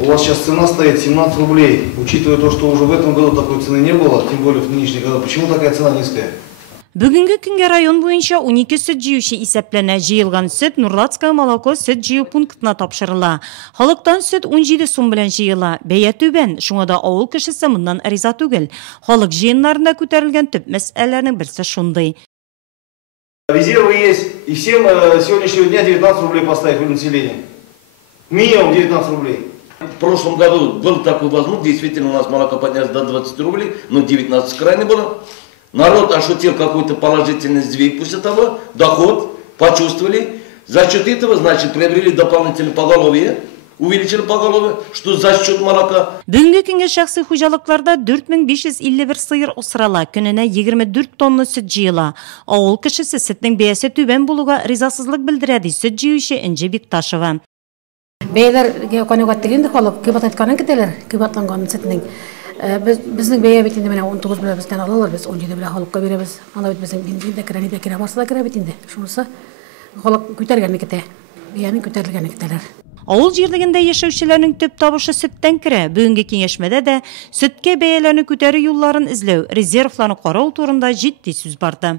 У вас сейчас цена стоит 17 рублей. Учитывая то, что уже в этом году такой цены не было, тем более в нынешний год, почему такая цена низкая? Бүгінгі күнге район бойынша 12 сүт жиюші есепләнә. Жиылған сүт Нурлатская молоко сүт жию пунктына тапшырыла. Халықтан сүт 17 сум белән жиыла. Бәя түбән, шуңа да авыл кешесе моннан риза түгел. Халык жыйыннарында күтәрелгән төп мәсьәләләрнең берсе шундый. Резервы есть, и всем сегодняшнего дня 19 рублей поставить в население. Минимум 19 рублей. В прошлом году был такой возможность, действительно у нас молоко поднялось до 20 рублей, но 19 крайне было. Народ ощутил какой-то положительный сдвиг после того, доход почувствовали. За счет этого, значит, приобрели дополнительное поголовье, увеличили поголовье, что за счет молока. Бүгінгі күнге шәхси хуҗалыкларда 4551 сыйыр осырала, күненә 24 тонна сүт җыела. Авыл кешесе сөтнең бәясе түбән булуга ризасызлык белдерә, ди сөт җыючы Энҗе Бикташева. Бәяләргә канәгатьлек халык кыйбат айтканын китәләр, кыйбатланган сөтнең. Безнең бәя бит инде менә 19 белән бездән алалар, без 17 белән халыкка бирәбез. Анда бит безнең бензин дә керә, барсы да керә бит инде. Шунысы халык күтәргәнне китә. Бәяне күтәрелгәнне китәләр. Авыл җирлегендә яшәүчеләрнең төп табышы сөттән керә. Бүгенге киңәшмәдә дә сөткә бәяләрне күтәрү юлларын эзләү, резервларны карау турында җитди сүз барды.